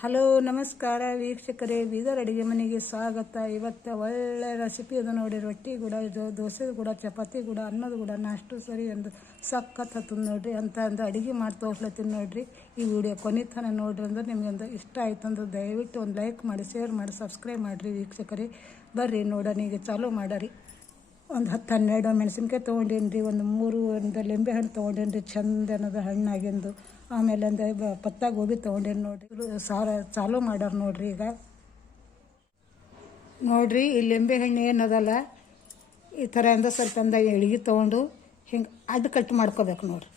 Hello, ನಮಸ್ಕಾರ ವೀಕ್ಷಕರೇ. ಬೀದರ್ ಅಡುಗೆ ಮನೆಗೆ ಸ್ವಾಗತ. ಇವತ್ತು ಒಳ್ಳೆ ರೆಸಿಪಿ ಅದು ನೋಡಿ ರೊಟ್ಟಿ ಕೂಡ, ಇದು ದೋಸೆ ಕೂಡ, ಚಪಾತಿ ಕೂಡ, ಅನ್ನದ ಕೂಡ. ನಾಷ್ಟು ಸರಿ ಒಂದು ಸಖತ್ ಹತ್ತದ ನೋಡ್ರಿ. ಅಂತ ಒಂದು ಅಡುಗೆ ಮಾಡಿ ತೋರ್ಸ್ಲತ್ತೀನಿ ನೋಡ್ರಿ. ಈ ವಿಡಿಯೋ ಕೊನೆ ತನ ನೋಡ್ರಿ ಅಂದ್ರೆ ನಿಮಗೆ ಒಂದು ಇಷ್ಟ ಆಯ್ತು ಅಂದ್ರೆ ದಯವಿಟ್ಟು ಒಂದು ಲೈಕ್ ಮಾಡಿ ಶೇರ್ ಮಾಡಿ ಸಬ್ಸ್ಕ್ರೈಬ್ ಮಾಡಿರಿ ವೀಕ್ಷಕರೇ. ಬರ್ರಿ ನೋಡೋಣ. ಈಗ ಚಾಲೂ ಮಾಡರಿ. ಒಂದು ಹತ್ತು ಹನ್ನೆರಡು ಮೆಣಸಿನ್ಕಾಯಿ ತೊಗೊಂಡೇನಿ ರೀ ಒಂದು ಮೂರು ಒಂದು ಲಿಂಬೆ ಹಣ್ಣು ತೊಗೊಂಡೇನಿ ರೀ ಚಂದ ಅನ್ನೋದು ಹಣ್ಣಾಗಿಂದು. ಆಮೇಲೆ ಬ- ಪತ್ತ ಗೋಬಿ ತೊಗೊಂಡೇನಿ ನೋಡಿರಿ. ಸಾರ ಚಾಲೂ ಮಾಡ್ಯಾರ ನೋಡಿರಿ ಈಗ. ನೋಡಿರಿ, ಈ ಲಿಂಬೆ ಹಣ್ಣು ಏನದಲ್ಲ, ಈ ಥರ ಅಂದ ಸ್ವಲ್ಪ ಅಂದ ಎಳ್ಗಿ ತೊಗೊಂಡು ಹಿಂಗೆ ಅಡ್ಡ ಕಟ್ ಮಾಡ್ಕೋಬೇಕು ನೋಡಿರಿ.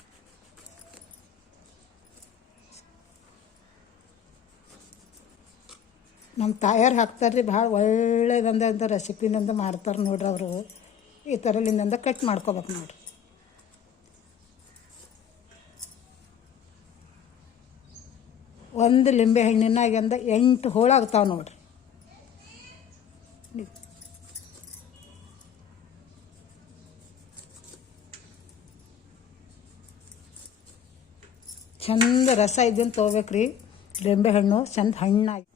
ನಮ್ಮ ತಾಯಾರು ಹಾಕ್ತಾರೆ ರೀ ಭಾಳ ಒಳ್ಳೇದಂದ ರೆಸಿಪಿನಂದು ಮಾಡ್ತಾರೆ ನೋಡ್ರಿ ಅವರು. ಈ ಥರಲಿಂದ ಕಟ್ ಮಾಡ್ಕೋಬೇಕು ನೋಡಿರಿ. ಒಂದು ಲಿಂಬೆ ಹಣ್ಣಿನಾಗಿಂದ ಎಂಟು ಹೋಳಾಗ್ತಾವೆ ನೋಡಿರಿ. ಚಂದ ರಸ ಇದ್ದೀನಿ ತೊಗೋಬೇಕ್ರಿ. ಲಿಂಬೆ ಹಣ್ಣು ಚಂದ ಹಣ್ಣಾಗಿ.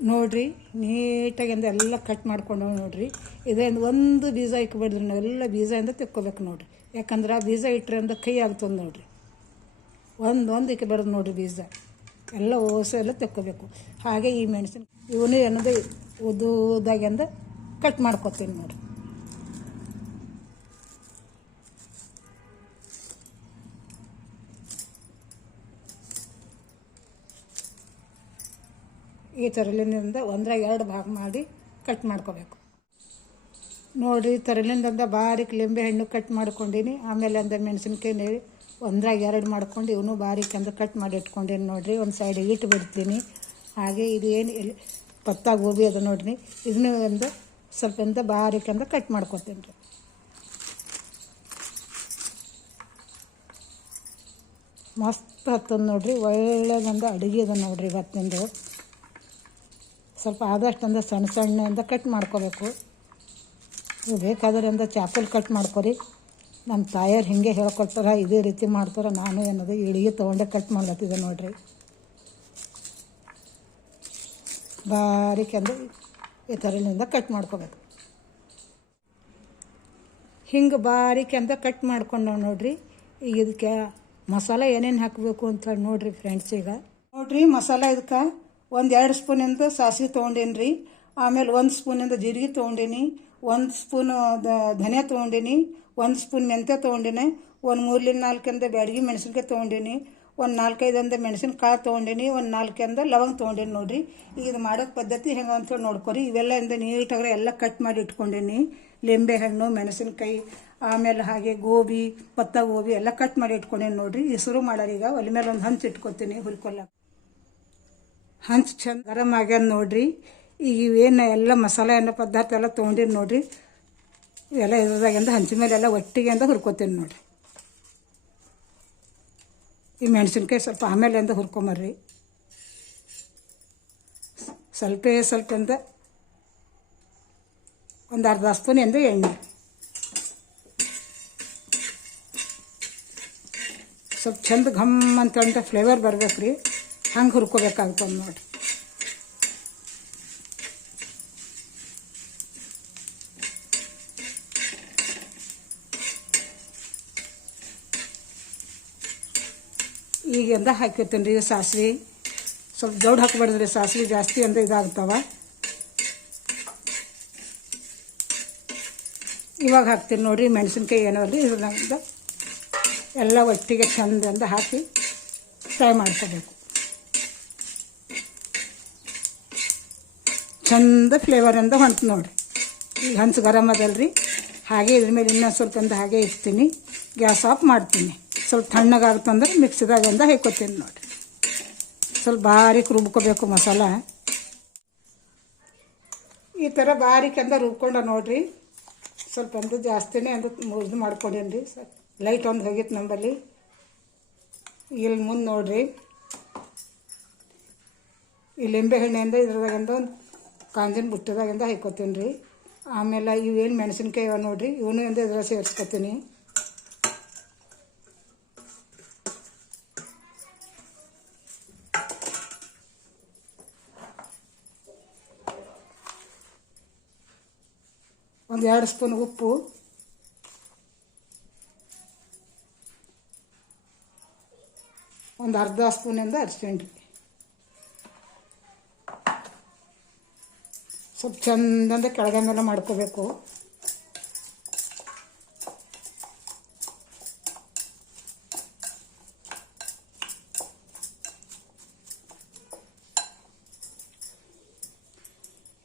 ನೋಡ್ರಿ, ನೀಟಾಗಿಂದ ಎಲ್ಲ ಕಟ್ ಮಾಡ್ಕೊಂಡು ನೋಡ್ರಿ. ಇದರಿಂದ ಒಂದು ಬೀಜ ಇಕ್ಬೇಡ್ರಿ ನಾವೆಲ್ಲ ಬೀಜದಿಂದ ತೆಕ್ಕೋಬೇಕು ನೋಡ್ರಿ. ಯಾಕಂದ್ರೆ ಆ ಬೀಜ ಇಟ್ಟರೆ ಅಂದ್ರೆ ಕೈ ಆಗ್ತದೆ ನೋಡ್ರಿ. ಒಂದು ಒಂದು ಇಕ್ಬಾರ್ದು ನೋಡ್ರಿ ಬೀಜ. ಎಲ್ಲ ಓಸ ಎಲ್ಲ ತೆಕ್ಕೋಬೇಕು. ಹಾಗೆ ಈ ಮೆಣಸಿನ ಇವನು ಏನದು ಉದ್ದುದಾಗಿಂದ ಕಟ್ ಮಾಡ್ಕೊತೀನಿ ನೋಡ್ರಿ. ಈ ತರಲಿನಿಂದ ಒಂದರ ಎರಡು ಭಾಗ ಮಾಡಿ ಕಟ್ ಮಾಡ್ಕೋಬೇಕು. ನೋಡಿ ತರಲಿಂದ ಬಾರೀಕ್ ಲಿಂಬೆ ಹಣ್ಣು ಕಟ್ ಮಾಡ್ಕೊಂಡೀನಿ. ಆಮೇಲೆ ಅಂದರೆ ಮೆಣಸಿನ್ಕಾಯಿ ಒಂದ್ರಾಗ ಎರಡು ಮಾಡ್ಕೊಂಡು ಇವನು ಬಾರೀಕ್ ಅಂದ್ರೆ ಕಟ್ ಮಾಡಿ ಇಟ್ಕೊಂಡೀನಿ ನೋಡಿರಿ. ಒಂದು ಸೈಡಿಗೆ ಇಟ್ಟು ಬಿಡ್ತೀನಿ. ಹಾಗೆ ಇದು ಏನು ಪತ್ತ ಗೋಬಿ ಅದು ನೋಡ್ರಿ. ಇದನ್ನು ಒಂದು ಸ್ವಲ್ಪ ಎಂದ ಬಾರೀಕ್ ಅಂದ್ರೆ ಕಟ್ ಮಾಡ್ಕೊತೀನಿ ರೀ. ಮಸ್ತ್ ಹತ್ತದ ನೋಡ್ರಿ. ಒಳ್ಳೆಯದಂದ ಅಡುಗೆ ಅದ ನೋಡ್ರಿ ಇವತ್ತಿಂದು. ಸ್ವಲ್ಪ ಆದಷ್ಟು ಅಂದ್ರೆ ಸಣ್ಣ ಸಣ್ಣದಿಂದ ಕಟ್ ಮಾಡ್ಕೋಬೇಕು. ನೀವು ಬೇಕಾದ್ರಿಂದ ಚಾಪಲ್ ಕಟ್ ಮಾಡ್ಕೊರಿ. ನಮ್ಮ ತಾಯರು ಹಿಂಗೆ ಹೇಳ್ಕೊಡ್ತಾರ, ಇದೇ ರೀತಿ ಮಾಡ್ತಾರೆ, ನಾನು ಏನದು ಇಳಿಗೆ ತೊಗೊಂಡೆ ಕಟ್ ಮಾಡ್ಲತ್ತಿದ್ದೆ ನೋಡಿರಿ. ಬಾರಿಕೆಂದು ಈ ಥರಲಿಂದ ಕಟ್ ಮಾಡ್ಕೋಬೇಕು. ಹಿಂಗೆ ಬಾರಿಕೆಂದ ಅಂತ ಕಟ್ ಮಾಡ್ಕೊಂಡು ನೋಡಿರಿ. ಈಗ ಇದಕ್ಕೆ ಮಸಾಲೆ ಏನೇನು ಹಾಕಬೇಕು ಅಂತೇಳಿ ನೋಡಿರಿ ಫ್ರೆಂಡ್ಸ್ ಈಗ. ನೋಡ್ರಿ ಮಸಾಲೆ ಇದಕ್ಕೆ ಒಂದು ಎರಡು ಸ್ಪೂನಿಂದ ಸಾಸಿವೆ ತೊಗೊಂಡೇನಿ ರೀ ಆಮೇಲೆ ಒಂದು ಸ್ಪೂನಿಂದ ಜೀರಿಗೆ ತೊಗೊಂಡೀನಿ. ಒಂದು ಸ್ಪೂನ್ ಧನಿಯಾ ತೊಗೊಂಡೀನಿ. ಒಂದು ಸ್ಪೂನ್ ಮೆಂತ್ಯ ತೊಗೊಂಡಿನಿ. ಒಂದು ಮೂರ್ಲಿಂದ ನಾಲ್ಕಿಂದ ಬ್ಯಾಡಗಿ ಮೆಣಸಿನ್ಕಾಯಿ ತೊಗೊಂಡೀನಿ. ಒಂದು ನಾಲ್ಕೈದಂದ ಮೆಣಸಿನ್ಕಾಯಿ ತೊಗೊಂಡೀನಿ. ಒಂದು ನಾಲ್ಕಿಂದ ಲವಂಗ ತೊಗೊಂಡೀನಿ ನೋಡಿರಿ. ಈಗ ಇದು ಮಾಡೋದು ಪದ್ಧತಿ ಹೆಂಗೆ ಅಂತೇಳಿ ನೋಡ್ಕೊರಿ. ಇವೆಲ್ಲ ಇಂದ ನೀಟಾಗ್ರೆ ಎಲ್ಲ ಕಟ್ ಮಾಡಿ ಇಟ್ಕೊಂಡೀನಿ. ಲಿಂಬೆ ಹಣ್ಣು, ಮೆಣಸಿನ್ಕಾಯಿ, ಆಮೇಲೆ ಹಾಗೆ ಗೋಬಿ, ಪತ್ತ ಗೋಬಿ ಎಲ್ಲ ಕಟ್ ಮಾಡಿ ಇಟ್ಕೊಂಡೇನಿ ನೋಡಿರಿ. ಈಗ ಶುರು ಮಾಡೋರು ಈಗ ಒಲೆ ಮೇಲೆ ಒಂದು ಹಂಚು ಇಟ್ಕೊತೀನಿ ಹುರ್ಕೊಲ್ಲ ಹಂಚು ಚಂದ ಗರಂ ಆಗ್ಯದ ನೋಡ್ರಿ. ಈಗ ಇವೇನು ಎಲ್ಲ ಮಸಾಲೆ ಎಣ್ಣೆ ಪದಾರ್ಥ ಎಲ್ಲ ತೊಗೊಂಡಿರಿ ನೋಡ್ರಿ. ಇವೆಲ್ಲ ಇದ್ರದಾಗಿಂದ ಹಂಚಿನ ಮೇಲೆ ಎಲ್ಲ ಒಟ್ಟಿಗೆ ಅಂತ ಹುರ್ಕೋತೀನಿ ನೋಡ್ರಿ. ಈ ಮೆಣಸಿನ್ಕಾಯಿ ಸ್ವಲ್ಪ ಆಮೇಲೆ ಅಂತ ಹುರ್ಕೊಂಬರ್ರಿ. ಸ್ವಲ್ಪ ಸ್ವಲ್ಪ ಅಂತ ಒಂದು ಅರ್ಧ ಸ್ಪೂನ್ ಎಂದು ಎಣ್ಣೆ. ಸ್ವಲ್ಪ ಚಂದ ಘಮ್ ಅಂತ ಫ್ಲೇವರ್ ಬರ್ಬೇಕು ರೀ ಹಂಗೆ ಹುರ್ಕೋಬೇಕಾಗ್ತದೆ ನೋಡಿ. ಈಗೆಂದ ಹಾಕಿರ್ತೀನಿ ರೀ ಸಾಸಿವೆ. ಸ್ವಲ್ಪ ದೊಡ್ಡ ಹಾಕ್ಬಾರ್ದ್ರಿ ಸಾಸಿವೆ, ಜಾಸ್ತಿ ಅಂದ್ರೆ ಇದಾಗ್ತಾವ. ಇವಾಗ ಹಾಕ್ತೀನಿ ನೋಡ್ರಿ, ಮೆಣಸಿನ್ಕಾಯಿ ಏನಲ್ಲ ಇದ್ರಿಂದ ಎಲ್ಲ ಒಟ್ಟಿಗೆ ಚಂದಂದ ಹಾಕಿ ಫ್ರೈ ಮಾಡ್ಕೋಬೇಕು. ಚಂದ ಫ್ಲೇವರಿಂದ ಹೊಂಟು ನೋಡ್ರಿ. ಈಗ ಹಂಚು ಗರಮ್ ಅದಲ್ರಿ. ಹಾಗೆ ಇದ್ರ ಮೇಲೆ ಇನ್ನೊಂದು ಸ್ವಲ್ಪ ಅಂದ ಹಾಗೆ ಇಡ್ತೀನಿ. ಗ್ಯಾಸ್ ಆಫ್ ಮಾಡ್ತೀನಿ. ಸ್ವಲ್ಪ ತಣ್ಣಗಾಗುತ್ತಂದ್ರೆ ಮಿಕ್ಸಿದಾಗ ಅಂದ ಹಾಕೋತೀನಿ ನೋಡ್ರಿ. ಸ್ವಲ್ಪ ಬಾರೀಕ್ ರುಬ್ಕೋಬೇಕು ಮಸಾಲ. ಈ ಥರ ಬಾರೀಕ್ ಅಂದ ರುಬ್ಕೊಂಡ ನೋಡಿರಿ. ಸ್ವಲ್ಪ ಅಂದು ಜಾಸ್ತಿನೇ ಅಂದ್ರೆ ಇದು ಮಾಡ್ಕೊಂಡೇನಿ ರೀ ಲೈಟ್ ಒಂದು ಹೋಗಿತ್ತು ನಂಬಲ್ಲಿ. ಇಲ್ಲಿ ಮುಂದೆ ನೋಡಿರಿ. ಈ ಲಿಂಬೆ ಹಣ್ಣಿಂದ ಇದ್ರದಾಗಿಂದ ಒಂದು ಕಾಂಜಿನ ಬುಟ್ಟದಾಗಿಂದ ಹಾಕೋತೀನಿ ರೀ. ಆಮೇಲೆ ಇವೇನು ಮೆಣಸಿನ್ಕಾಯಿ ಇವ ನೋಡಿರಿ, ಇವನು ಎಂದು ಇದ್ರ ಸೇರಿಸ್ಕೊತೀನಿ. ಒಂದು ಎರಡು ಸ್ಪೂನ್ ಉಪ್ಪು. ಒಂದು ಅರ್ಧ ಸ್ಪೂನಿಂದ ಅರ್ಜೆಂಟ್ ಸ್ವಲ್ಪ ಚಂದಂದ ಕೆಳಗಂಗೆಲ್ಲ ಮಾಡ್ಕೋಬೇಕು.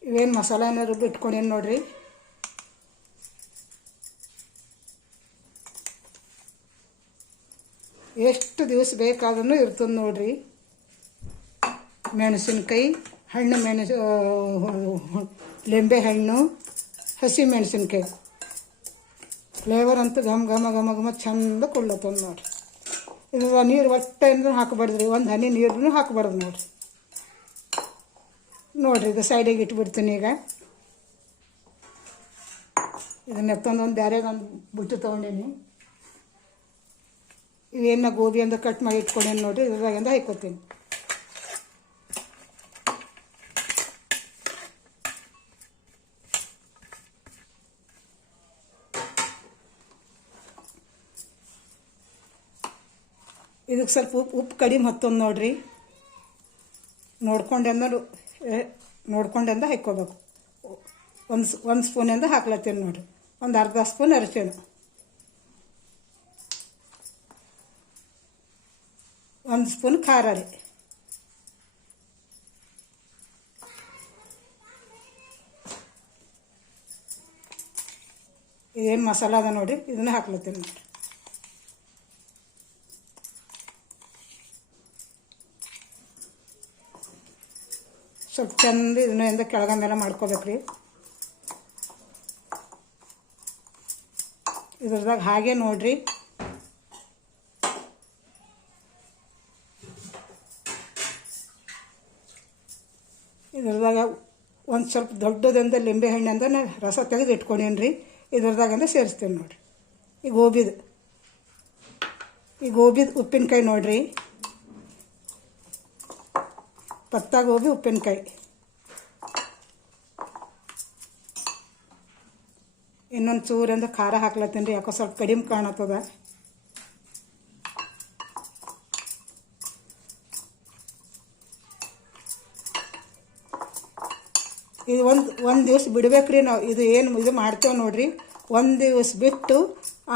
ಇವೇನು ಮಸಾಲೆ ಏನಾದ್ರು ಬಿಟ್ಕೊಂಡೇನು ನೋಡ್ರಿ. ಎಷ್ಟು ದಿವಸ ಬೇಕಾದ್ರೂ ಇರ್ತದೆ ನೋಡ್ರಿ. ಮೆಣಸಿನ್ಕಾಯಿ ಹಣ್ಣು ಮೆಣಸು ಲಿಂಬೆ ಹಣ್ಣು, ಹಸಿ ಮೆಣಸಿನ್ಕಾಯಿ. ಫ್ಲೇವರ್ ಅಂತೂ ಘಮ ಘಮ ಘಮ ಘಮ, ಚಂದ ಕೊಡ್ಲತ್ತದ ನೋಡ್ರಿ. ಇದು ನೀರು ಒಟ್ಟೆ ಅಂದ್ರೆ ಹಾಕಬಾರ್ದ್ರಿ, ಒಂದು ಹನಿ ನೀರನ್ನು ಹಾಕಬಾರ್ದು ನೋಡ್ರಿ. ನೋಡಿರಿ, ಇದು ಸೈಡಿಗೆ ಇಟ್ಬಿಡ್ತೀನಿ ಈಗ. ಇದನ್ನ ಎತ್ತೊಂದು ಒಂದು ಬ್ಯಾರೆಗೆ ಒಂದು ಬುಟ್ಟಿ ತೊಗೊಂಡೀನಿ. ಇವೇನ ಗೋಧಿ ಅಂದ್ರೆ ಕಟ್ ಮಾಡಿ ಇಟ್ಕೊಂಡೇನಿ ನೋಡಿರಿ ಇದ್ರಾಗಿಂದ ಹಾಕೋತೀನಿ ಇದಕ್ಕೆ ಸ್ವಲ್ಪ ಉಪ್ಪು ಉಪ್ಪು ಕಡಿಮೆ ಹತ್ತೊಂದು ನೋಡ್ರಿ. ನೋಡ್ಕೊಂಡೆಂದ ನೋಡ್ಕೊಂಡೆಂದ ಹಾಕ್ಕೋಬೇಕು. ಒಂದು ಒಂದು ಸ್ಪೂನಿಂದ ಹಾಕ್ಲತ್ತೀನಿ ನೋಡ್ರಿ. ಒಂದು ಅರ್ಧ ಸ್ಪೂನ್ ಅರಿಶಿಣ. ಒಂದು ಸ್ಪೂನ್ ಖಾರ ರೀ. ಇದೇನು ಮಸಾಲ ಅದ ನೋಡಿ ಇದನ್ನ ಹಾಕ್ಲತ್ತೀನಿ ನೋಡ್ರಿ. ಸ್ವಲ್ಪ ಚಂದ ಇದನ್ನ ಕೆಳಗ ಮೇಲೆ ಮಾಡ್ಕೋಬೇಕ್ರಿ. ಇದ್ರದಾಗ ಹಾಗೆ ನೋಡ್ರಿ. ಇದ್ರದಾಗ ಒಂದು ಸ್ವಲ್ಪ ದೊಡ್ಡದಂದ ಲಿಂಬೆ ಹಣ್ಣು ಅಂದ್ರೆ ನಾನು ರಸ ತೆಗೆದು ಇಟ್ಕೊಂಡೇನಿ ರೀ ಇದ್ರದಾಗಂದ ಸೇರಿಸ್ತೇನೆ ನೋಡ್ರಿ. ಈ ಗೋಬಿದು. ಈ ಗೋಬಿದು ಉಪ್ಪಿನಕಾಯಿ ನೋಡ್ರಿ. ಪತ್ತ ಹೋಗಿ ಉಪ್ಪಿನಕಾಯಿ. ಇನ್ನೊಂದು ಚೂರು ಅಂದ್ರೆ ಖಾರ ಹಾಕ್ಲತ್ತೀನಿ ರೀ, ಯಾಕೋ ಸ್ವಲ್ಪ ಕಡಿಮೆ ಕಾಣತ್ತದ. ಇದು ಒಂದು ಒಂದು ದಿವಸ ಬಿಡ್ಬೇಕ್ರಿ ನಾವು ಇದು ಏನು ಇದು ಮಾಡ್ತೇವೆ ನೋಡ್ರಿ. ಒಂದು ದಿವಸ ಬಿಟ್ಟು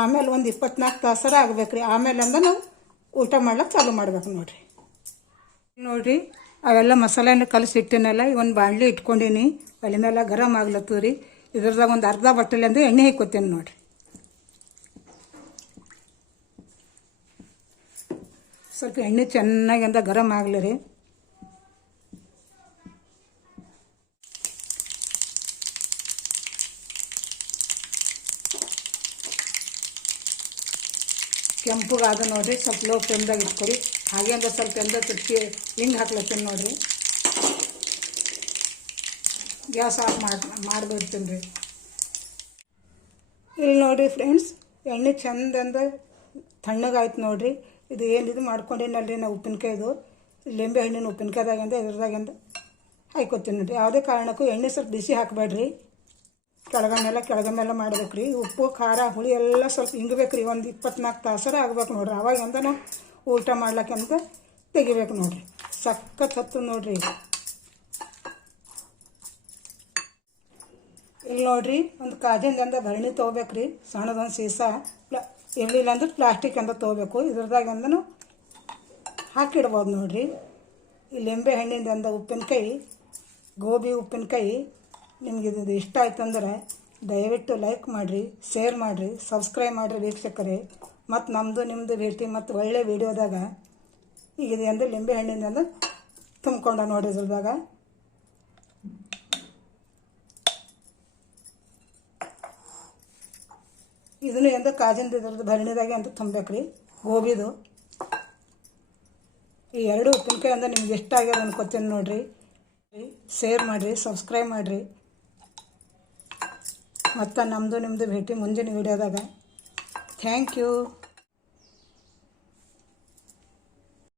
ಆಮೇಲೆ ಒಂದು ಇಪ್ಪತ್ನಾಲ್ಕು ತಾಸರ ಆಗ್ಬೇಕ್ರಿ ಆಮೇಲೆ ಅಂದ ನಾವು ಊಟ ಮಾಡ್ಲಿಕ್ಕೆ ಚಾಲು ಮಾಡ್ಬೇಕು ನೋಡ್ರಿ. ನೋಡ್ರಿ ಅವೆಲ್ಲ ಮಸಾಲೆನ ಕಲಸಿ ಇಟ್ಟಿನಲ್ಲ ಒಂದು ಬಾಣಲಿ ಇಟ್ಕೊಂಡೀನಿ. ಒಲೆ ಮೇಲೆ ಗರಮ್ ಆಗ್ಲತ್ತದ ರೀ ಇದ್ರದಾಗ ಒಂದು ಅರ್ಧ ಬಟ್ಟಲೆ ಅಂದ್ರೆ ಎಣ್ಣೆ ಹಾಕೋತೀನಿ ನೋಡಿರಿ ಸ್ವಲ್ಪ ಎಣ್ಣೆ ಚೆನ್ನಾಗಿ ಅಂದ ಗರಮ್ ಆಗಲಿ ರೀ. ಕೆಂಪುಗಾದ ನೋಡ್ರಿ, ಸ್ವಲ್ಪ ಲೋ ಫ್ಲೇಮ್ದಾಗ ಇಟ್ಕೊರಿ ಹಾಗೆ ಅಂದ್ರೆ ಸ್ವಲ್ಪ ಎಂದ ತುಟ್ಟಿ ಹಿಂಗೆ ಹಾಕ್ಲತ್ತೀನಿ ನೋಡ್ರಿ. ಗ್ಯಾಸ್ ಆಫ್ ಮಾಡಿ ಮಾಡಿಬಿಡ್ತೀನಿ ರೀ ಇಲ್ಲಿ ನೋಡಿರಿ ಫ್ರೆಂಡ್ಸ್ ಎಣ್ಣೆ ಚಂದಂದ ತಣ್ಣಗಾಯ್ತು ನೋಡ್ರಿ. ಇದು ಏನು ಇದು ಮಾಡ್ಕೊಂಡೇನಲ್ರಿ ನಾವು ಉಪ್ಪಿನಕಾಯ್ದು. ಲಿಂಬೆ ಹಣ್ಣಿನ ಉಪ್ಪಿನಕಾಯ್ದಾಗಿಂದ, ಇದ್ರದಾಗಿಂದ ಹಾಕೋತೀನಿ ನೋಡಿರಿ. ಯಾವುದೇ ಕಾರಣಕ್ಕೂ ಎಣ್ಣೆ ಸ್ವಲ್ಪ ಬಿಸಿ ಹಾಕಬೇಡ್ರಿ. ಕೆಳಗ ಕೆಳಗನ್ನೆಲ್ಲ ಕೆಳಗ ಮಾಡ್ಬೇಕು ರೀ ಉಪ್ಪು, ಖಾರ, ಹುಳಿ ಎಲ್ಲ ಸ್ವಲ್ಪ ಹಿಂಗಬೇಕು ರೀ ಒಂದು ಇಪ್ಪತ್ನಾಲ್ಕು ತಾಸರ ಆಗ್ಬೇಕು ನೋಡ್ರಿ. ಅವಾಗ ನಾವು ಊಟ ಮಾಡ್ಲಕ್ಕಂತ ತೆಗಿಬೇಕು ನೋಡ್ರಿ. ಸಖತ್ ಹತ್ತು ನೋಡ್ರಿ ಇಲ್ಲಿ ನೋಡ್ರಿ, ಒಂದು ಕಾಜಿಂದ ಭರಣಿ ತೊಗೋಬೇಕ್ರಿ. ಸಣ್ಣದೊಂದು ಸೀಸ, ಪ್ಲಾ ಇರಲಿಲ್ಲ ಅಂದ್ರೆ ಪ್ಲಾಸ್ಟಿಕ್ ಅಂತ ತೊಗೋಬೇಕು. ಇದ್ರದಾಗಂದನು ಹಾಕಿಡ್ಬೋದು ನೋಡ್ರಿ. ಈ ಲಿಂಬೆ ಹಣ್ಣಿಂದ ಉಪ್ಪಿನಕಾಯಿ, ಗೋಬಿ ಉಪ್ಪಿನಕಾಯಿ ನಿಮ್ಗೆ ಇದು ಇಷ್ಟ ಆಯ್ತು ಅಂದ್ರೆ ದಯವಿಟ್ಟು ಲೈಕ್ ಮಾಡಿರಿ ಶೇರ್ ಮಾಡಿರಿ ಸಬ್ಸ್ಕ್ರೈಬ್ ಮಾಡಿರಿ ವೀಕ್ಷಕರೇ. ಮತ್ತು ನಮ್ಮದು ನಿಮ್ಮದು ಭೇಟಿ ಮತ್ತು ಒಳ್ಳೆ ವೀಡಿಯೋದಾಗ ಈಗ ಇದು ಅಂದರೆ ಲಿಂಬೆ ಹಣ್ಣಿಂದ ತುಂಬ್ಕೊಂಡ ನೋಡಿ ಇದ್ರದಾಗ ಇದನ್ನು ಎಂದು ಕಾಜಿಂದ ಇದ್ರದ್ದು ಭರಣಿದಾಗೆ ಅಂತ ತುಂಬಬೇಕ್ರಿ, ಗೋಬಿದು. ಈ ಎರಡು ಉಪ್ಪಿನಕಾಯಿ ಅಂದ್ರೆ ನಿಮ್ಗೆ ಇಷ್ಟ ಆಗ್ಯದ ಅನ್ಕೋತೀನಿ ನೋಡಿರಿ. ಶೇರ್ ಮಾಡಿರಿ ಸಬ್ಸ್ಕ್ರೈಬ್ ಮಾಡಿರಿ. ಮತ್ತು ನಮ್ಮದು ನಿಮ್ಮದು ಭೇಟಿ ಮುಂದಿನ ವೀಡಿಯೋದಾಗ ಥ್ಯಾಂಕ್ ಯು